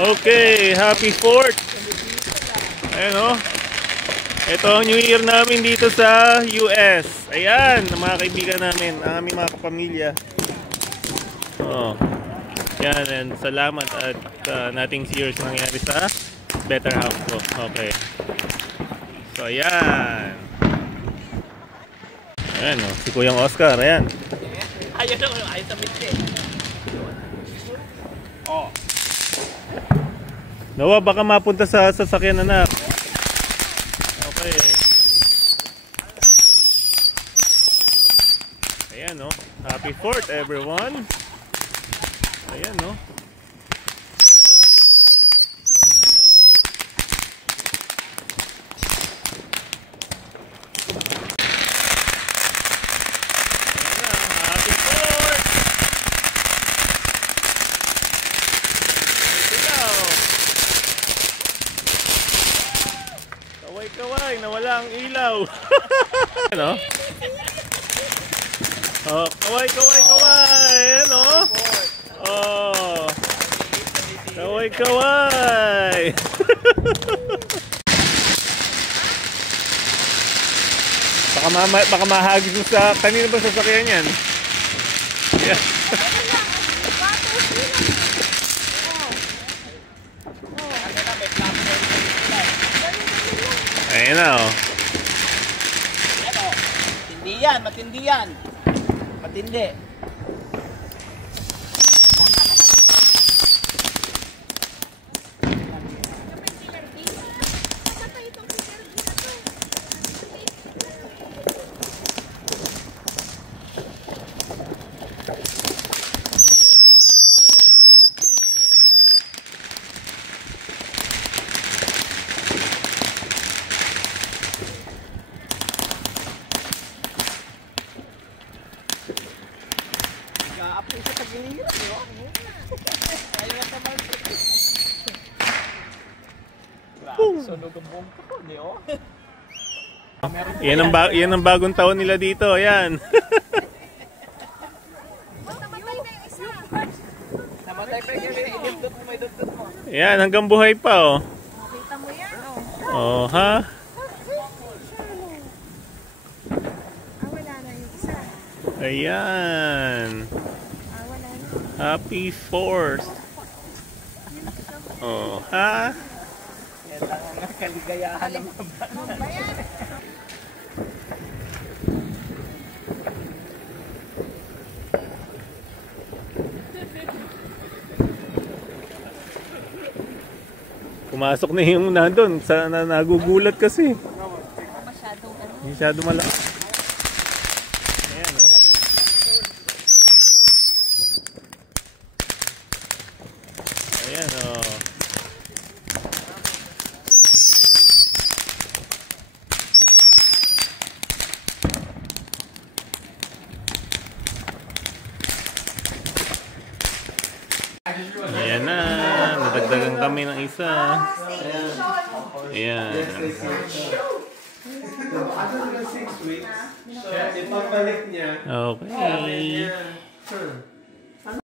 Okay, happy 4th. Ayan o. Ito ang New Year namin dito sa US. Ayan, mga kaibigan namin, ang aming mga kapamilya. Oh. Yan, and salamat at nating cheers nangyari sa Better Half ko. Okay. So, ayan. Ayan o, si Kuyang Oscar, ayan. Ayaw sa mitte. Oh. Nawa, baka mapunta sa sasakyan, anak. Okay. Ayan o. Happy 4th everyone. Ayan o. Happy 4th. Kaway-kaway, nawala ang ilaw. Ano? Oh, kaway-kaway. Ano? Oh. Kaway-kaway. Baka mahagis mo sa kanina ba sasakyan yan? Yeah. Ayan na oh. Matindi yan, matindi yan. Matindi. Nag-a-apply sa tagiliran, yo. Ayaw naman. Sunog ang buong ko, yo. Yan ang bagong taon nila dito, ayan. Namatay na yung isa. Namatay pa yung idudot mo, may dudot mo. Ayan, hanggang buhay pa oh. Kita mo yan? Oh, ha? Wala na yung isa. Ayan. Wala na. Happy 4th. Oh, ha? Yan lang ang kaligayahan ng mga bata. Pumasok na yung nandun. Nagugulat kasi. Masyadong ano. Masyado malaki. Ayan o. Ayan o. Ayan na. Nadagdagan kami ng isa. Ayan. After 6 weeks, ipabalik niya. Okay.